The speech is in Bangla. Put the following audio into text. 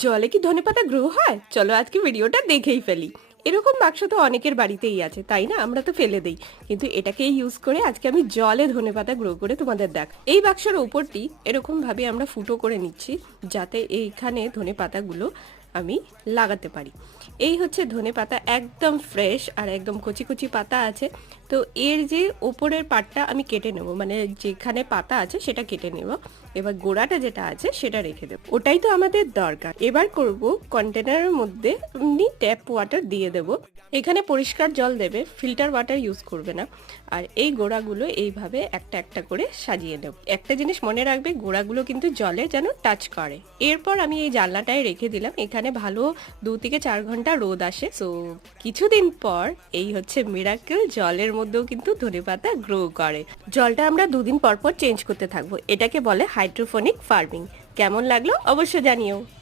জলে কি ধনেপাতা গ্রো হয়? চলো আজকে ভিডিওটা দেখেই ফেলি। এরকম বাক্স তো অনেকের বাড়িতেই আছে, তাই না? আমরা তো ফেলে দেই, কিন্তু এটাকে ইউজ করে আজকে আমি জলে ধনেপাতা গ্রো করে তোমাদের দেখ। এই বাক্সের উপরটি এরকম ভাবে আমরা ফুটো করে নিচ্ছি, যাতে এইখানে ধনেপাতাগুলো আমি লাগাতে পারি। এই হচ্ছে ধনেপাতা, একদম ফ্রেশ আর একদম কচি কচি পাতা আছে। তো এর যে ওপরের পাটটা আমি কেটে নেব, মানে যেখানে পাতা আছে সেটা কেটে নেব। এবার গোড়াটা যেটা আছে সেটা রেখে দেব, ওটাই তো আমাদের দরকার। এবার করব, কন্টেনারের মধ্যে এমনি ট্যাপ ওয়াটার দিয়ে দেব। এখানে পরিষ্কার জল দেবে, ফিল্টার ওয়াটার ইউজ করবে না। আর এই গোড়াগুলো এইভাবে একটা একটা করে সাজিয়ে নেব। একটা জিনিস মনে রাখবে, গোড়াগুলো কিন্তু জলে যেন টাচ করে। এরপর আমি এই জানলাটায় রেখে দিলাম, এখানে ভালো 2 থেকে 4 ঘন্টা রোদ আসে। সো কিছুদিন পর এই হচ্ছে মিরাকেল, জলের মধ্যেও কিন্তু ধনেপাতা গ্রো করে। জলটা আমরা 2 দিন পর পর চেঞ্জ করতে থাকবো। এটাকে বলে হাইড্রোফোনিক ফার্মিং। কেমন লাগলো অবশ্য জানিও।